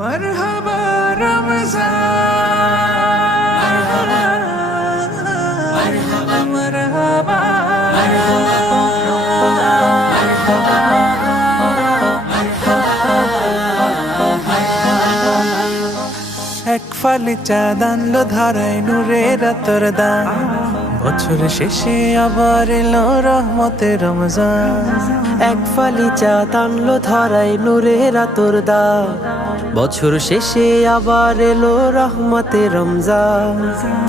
मरहबा रमज़ान, मरहबा मरहबा এক ফালি চাঁদ আনলো ধারায় নূরের রাতের দান, বছর শেষে আবার এলো রহমতের রমজান। এক ফালি চাঁদ আনলো ধরায় নূরে রাতর দান, বছর শেষে আবার এলো রহমতে রমজান।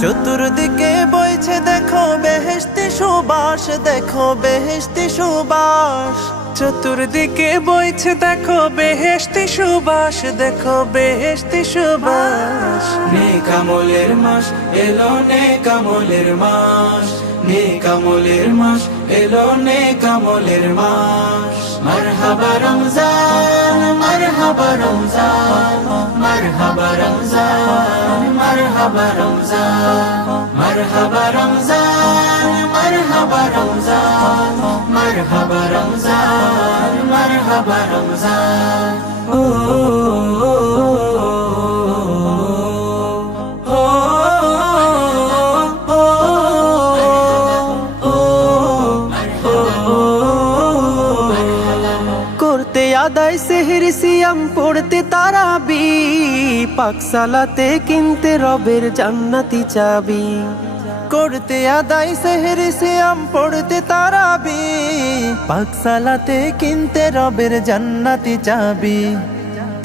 চতুর্দিকে বইছে দেখো বেহেশতি সুবাস, দেখো বেহেশতি সুবাস। চতুর্দিকে বইছে দেখো বেহেশতি সুবাস, দেখো বেহেশতি সুবাস। নেক আমলের মাস এলো, নেক আমলের মাস, নেক আমলের মাস এলো, নেক আমলের মাস। মারহাবা রমজান, মারহাবা রমজান, মারহাবা রমজান, মারহাবা রমজান, মারহাবা রমজান, মারহাবা রমজান, মারহাবা রমজান, মারহাবা রমজান। ও করতে আদায় সেহর সিয়াম পড়তে তারাবি, পাকশালাতে কিনতে রবের জান্নাতি চাবি। করতে আদায় সেহর সিয়াম পড়তে তারাবি, পাকশালাতে কিনতে রবের জান্নাতি চাবি।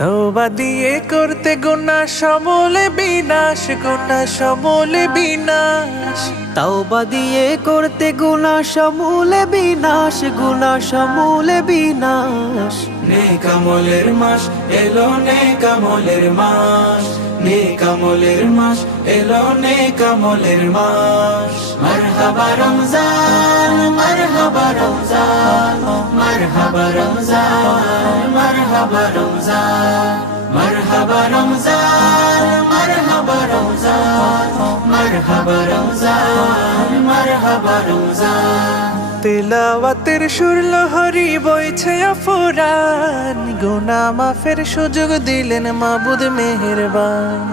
তওবা দিয়ে করতে গুনাহ সমূলে বিনাশ, গুনাহ সমূলে বিনাশ। তাওবা দিয়ে করতে গুনাহ সমূলে বিনাশ, গুনাহ সমূলে বিনাশ। নেক আমলের মাস এলো, নেক আমলের মাস, নেক আমলের মাস এলো, নেক আমলের মাস। মারহাবা রমজান, মারহাবা রমজান, মারহাবা রমজান, মারহাবা রমজান, মারহাবা রমজান, মারহাবা রমজান, মারহাবা রমজান, মারহাবা রমজান। তিলাওয়াতের সুর লহরী বইছে অফুরান, গুনাহ মাফের সুযোগ দিলেন মাবুদ মেহেরবান।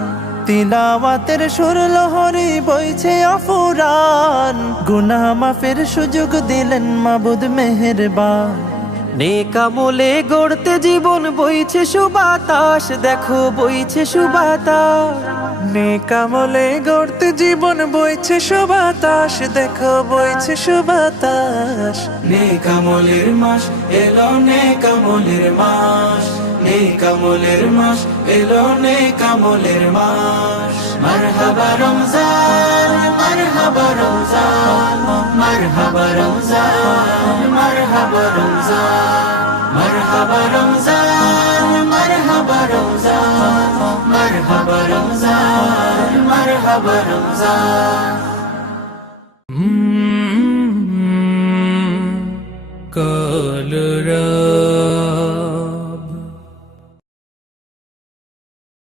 তিলাওয়াতের সুর লহরী বইছে অফুরান, গুনাহ মাফের সুযোগ দিলেন মাবুদ মেহেরবান। নেক আমলে গড়তে জীবন বইছে সুবাতাস, দেখো বইছে সুবাতাস। নেক আমলে গড়তে জীবন বইছে সুবাতাস, দেখো বইছে সুবাতাস। নেক আমলের মাস এলো, নেক আমলের মাস, নেক আমলের মাস এলো, নেক আমলের মাস। মারহাবা রমজান, মারহাবা রমজান, মারহাবা রমজান, মারহাবা রমজান, মারহাবা রমজান, মারহাবা রমজান, মারহাবা রমজান, মারহাবা রমজান।